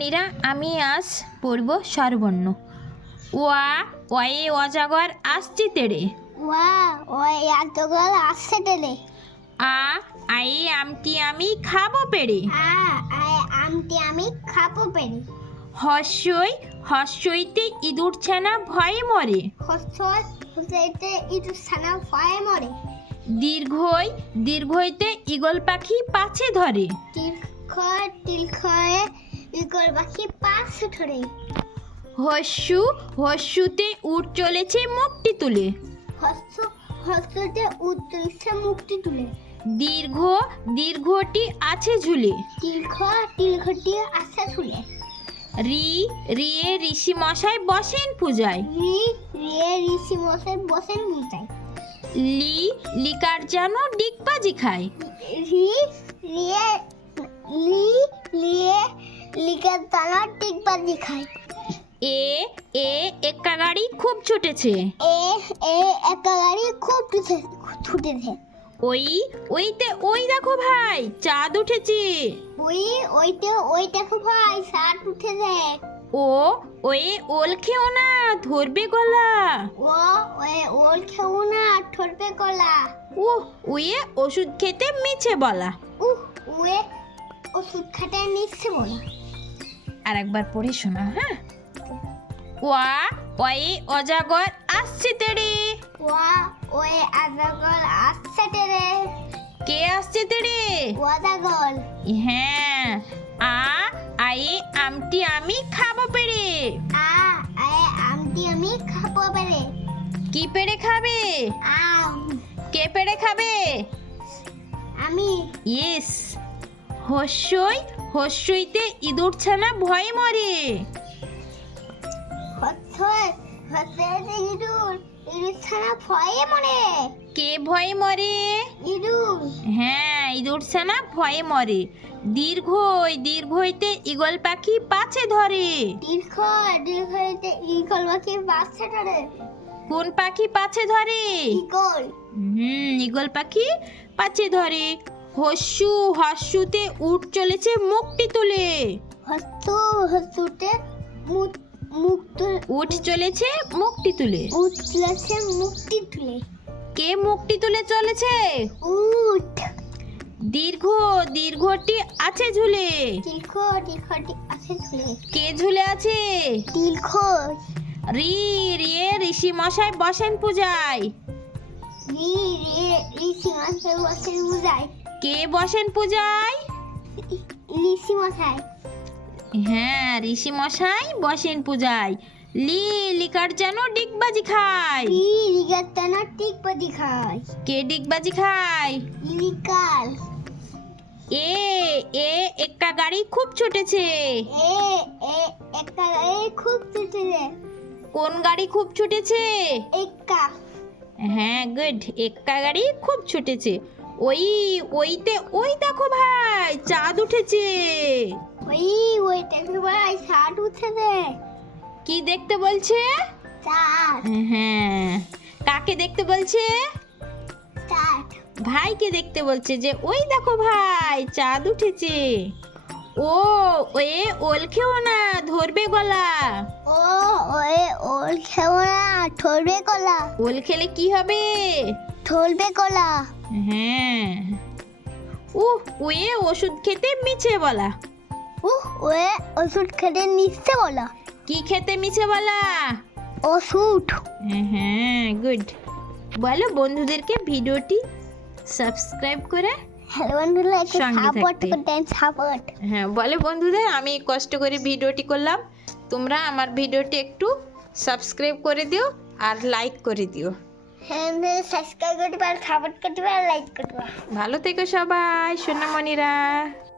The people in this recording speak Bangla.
সোনামণিরা, আমি আজ পড়ব স্বরবর্ণ। ওয়া ওয়ে অজাগর আসছে তেড়ে। ওয়া ওই অজাগর আসছে তেড়ে। আ আয়ে আমটি আমি খাবো পেড়ে। আমটি আমি খাবো পেড়ে। হস্যই হস্যইতে ইঁদুর ছানা ভয়ে মরে। হস্যইতে ইঁদুর ছানা ভয়ে মরে। দীর্ঘই দীর্ঘইতে ঈগল পাখি পাছে ধরে। দীর্ঘয়ে ঈগল পাখি পাছে ধরে। হস্যুতে উট চলেছে মুখটি তুলে। হস্যতে উট চলেছে মুখটি তুলে। দীর্ঘটি আছে ঝুলে। দীর্ঘটি আছে ঝুলে। রিয়ে ঋষি মশাই বসেন পূজায়। ঋষি মশাই বসেন পূজায়। লিকার যেন ডিগবাজি খায়। লিকার যেন ডিগবাজি খায়। একা গাড়ি খুব ছুটেছে। একা গাড়ি খুব ছুটেছে। ওই দেখো ভাই চাঁদ উঠেছে। ওই দেখো ভাই চাঁদ উঠেছে। ওল খেও না ধরবে গলা। ওল খেও না ধরবে গলা। ওয়ে ওষুধ খেতে মিছে বলা। ওয়ে ওষুধ খেতে মিছে বলা। আর একবার পড়ে শোনা, হ্যাঁ। ওয়ে অজাগর আসছে তেড়ে। ওয়ে অজাগর আসছে তেড়ে। কে আসছে তেড়ে? অজাগর। হ্যাঁ। আয়ে আমটি আমি খাবো পেড়ে। আমটি আমি খাবো পেড়ে। কি পেড়ে খাবে? আম। কে পেড়ে খাবে? আমি। ইয়েস। হস্যইতে ইঁদুর ছানা ভয়ে মরে। ইঁদুর ছানা ভয়ে মরে। কে ভয়ে মরে? ইঁদুর। হ্যাঁ, ইঁদুর ছানা ভয়ে মরে। দীর্ঘইতে ঈগল পাখি পাছে ধরে। দীর্ঘইতে ঈগল পাখি পাছে ধরে। কোন পাখি পাছে ধরে? ঈগল। ঈগল পাখি পাছে ধরে। হস্যুতে উট চলেছে মুখটি তুলে। হস্যুতে উঠ চলেছে মুখটি তুলে। উট চলেছে মুখটি তুলে। কে মুখটি তুলে চলেছে? উট। দীর্ঘটি আছে ঝুলে। দীর্ঘটি আছে ঝুলে। কে ঝুলে আছে? দীর্ঘ। রিয়ে ঋষি মশাই বসেন পূজায়। ঋষি মশাই বসেন পূজায়। কে বসেন পূজায়? ঋষি মশাই। হ্যাঁ, ঋষি মশাই বসেন পূজায়। লিকার যেন ডিগবাজি খায়। লিকার যেন ডিগবাজি খায়। কে ডিগবাজি খায়? লিকার। একা গাড়ি খুব ছুটেছে। একা গাড়ি খুব ছুটেছে। কোন গাড়ি খুব ছুটেছে? একা। হ্যাঁ, গুড। একা গাড়ি খুব ছুটেছে। ওই দেখো ভাই চাঁদ উঠেছে। ওই দেখো ভাই চাঁদ উঠেছে। কি দেখতে বলছে? চাঁদ। হ্যাঁ। কাকে দেখতে বলছে? চাঁদ। ভাইকে দেখতে বলছে যে ওই দেখো ভাই চাঁদ উঠেছে। ওল খেও না ধরবে গলা। ওল খেও না ধরবে গলা। ওল খেলে কি হবে? ধরবে গলা। হ্যাঁ। ওয়ে ওষুধ খেতে মিছে বলা। ওয়ে ওষুধ খেতে মিছে বলা। কি খেতে মিছে বলা? ওষুধ। হ্যাঁ, গুড। বলো বন্ধুদেরকে ভিডিওটি সাবস্ক্রাইব করে বন্ধুরা সাপোর্ট। হ্যাঁ, বলে বন্ধুদের আমি কষ্ট করে ভিডিওটি করলাম, তোমরা আমার ভিডিওটি একটু সাবস্ক্রাইব করে দিও আর লাইক করে দিও। হ্যাঁ, সাবস্ক্রাইব করতে পারো, সাপোর্ট করতে পারো, লাইক করতে পারো। ভালো থেকো সবাই সোনামণিরা।